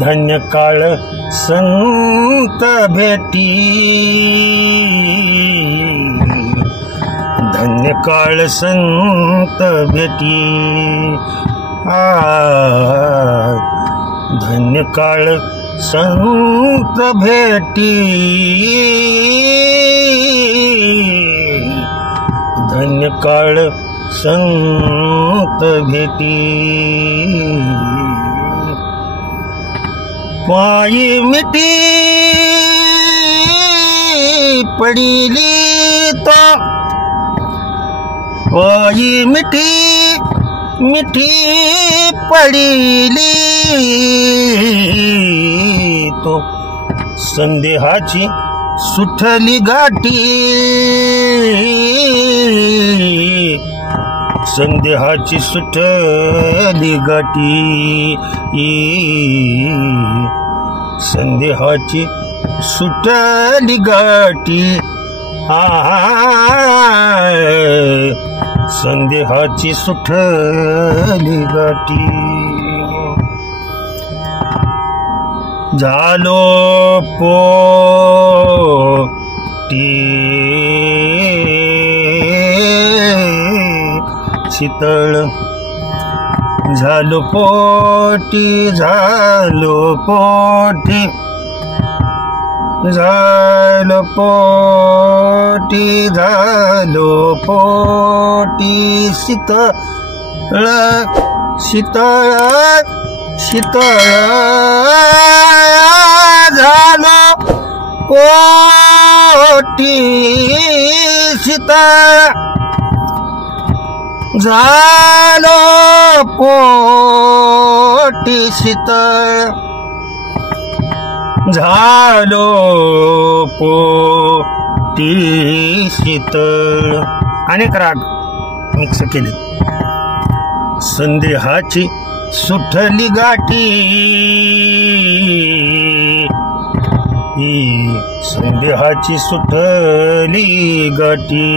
धन्य काळ संत भेटी, धन्य काळ संत भेटी, धन्य काळ संत भेटी, धन्य काळ संत भेटी. पायी मिठी पडिली तो, पायी मिठी मिठी पडिली तो, संदेहाची सुटली गाठी, संदेहाची सुटली गाठी, संदेहाची सुटली गाठी, संदेहाची सुटली गाठी. झालो पोटी शीतळ, झालो पोटी, झालो पोटी, झालो पोटी, झालो पोटी शीतळ, शीतळ, शीतळ, झालो पोटी शीतळ, झालो पोटी शीतळ, झालो पोटी शीतळ. अनेक राग मिक्स केले. संदेहाची सुटली गाठी, संदेहाची सुटली गाठी,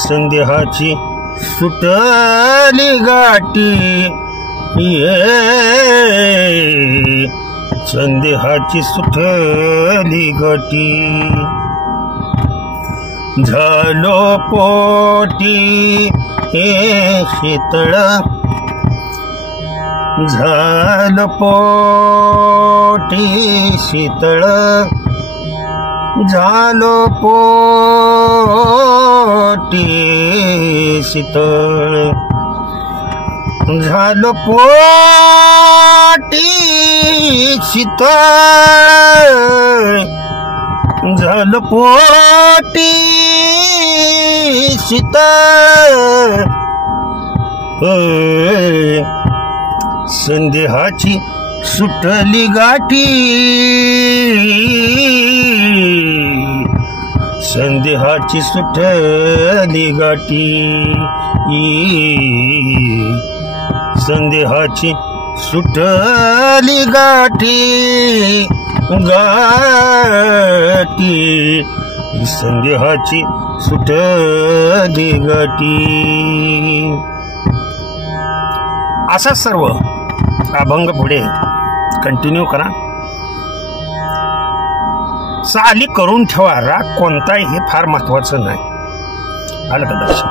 संदेहाची सुटली गाठी, संदेहाची सुटली गाठी. झालो पोटी शीतळ, झालो पोटी शीतळ, झालो पोटी शीतळ, झालो पोटी शीतळ, झालो पोटी शीतळ, संदेहाची सुटली गाठी, संदेहाची सुटली गाठी, संदेहाची सुटली गाठी, गाठी, संदेहाची सुटली गाठी. असा सर्व अभंग पुढे कंटिन्यू करा. चाली करून ठेवा, राग कोणताही हे फार महत्वाचं नाही. आलं का लक्षात?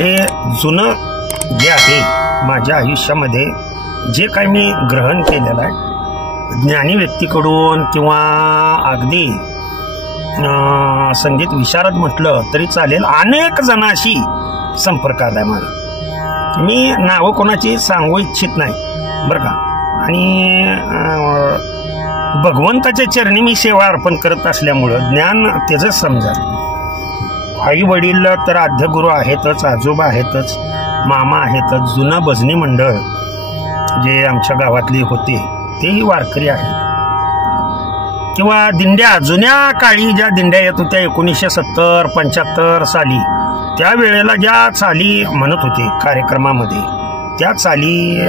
हे जुनं जे आहे माझ्या आयुष्यामध्ये जे काही मी ग्रहण केलेलं आहे ज्ञानी व्यक्तीकडून किंवा अगदी संगीत विशारद म्हटलं तरी चालेल, अनेक जणांशी संपर्क आलाय माझा. मी नावं कोणाची सांगू इच्छित नाही बरं का. आणि भगवंताच्या चरणी मी सेवा अर्पण करत असल्यामुळं ज्ञान त्याचं समजा. आई वडील तर आद्यगुरू आहेतच, आजोबा आहेतच, मामा आहेतच, जुनं भजनी मंडळ जे आमच्या गावातले होते तेही वारकरी आहेत. किंवा दिंड्या जुन्या काळी ज्या दिंड्या येत होत्या 1970-75 साली, त्यावेळेला ज्या चाली म्हणत होते कार्यक्रमामध्ये, त्या चाली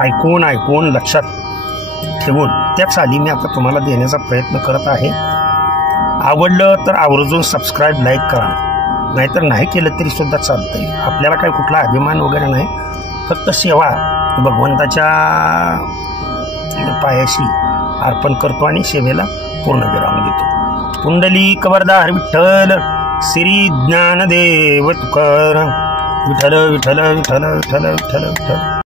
ऐकून लक्षात ठेवून त्या चाली मी आता तुम्हाला देण्याचा प्रयत्न करत आहे. आवडलं तर आवर्जून सबस्क्राईब, लाईक करा. नाहीतर नाही केलं तरी सुद्धा चालतंय. आपल्याला काही कुठला अभिमान वगैरे नाही, फक्त सेवा भगवंताच्या पायाशी अर्पण करतो आणि सेवेला पूर्णविराम देतो. पुंडलिक वरदार विठ्ठल श्री ज्ञानदेव तुकार. विठ्ठल विठ्ठल विठ्ठल विठ्ठल विठ्ठल विठ्ठल.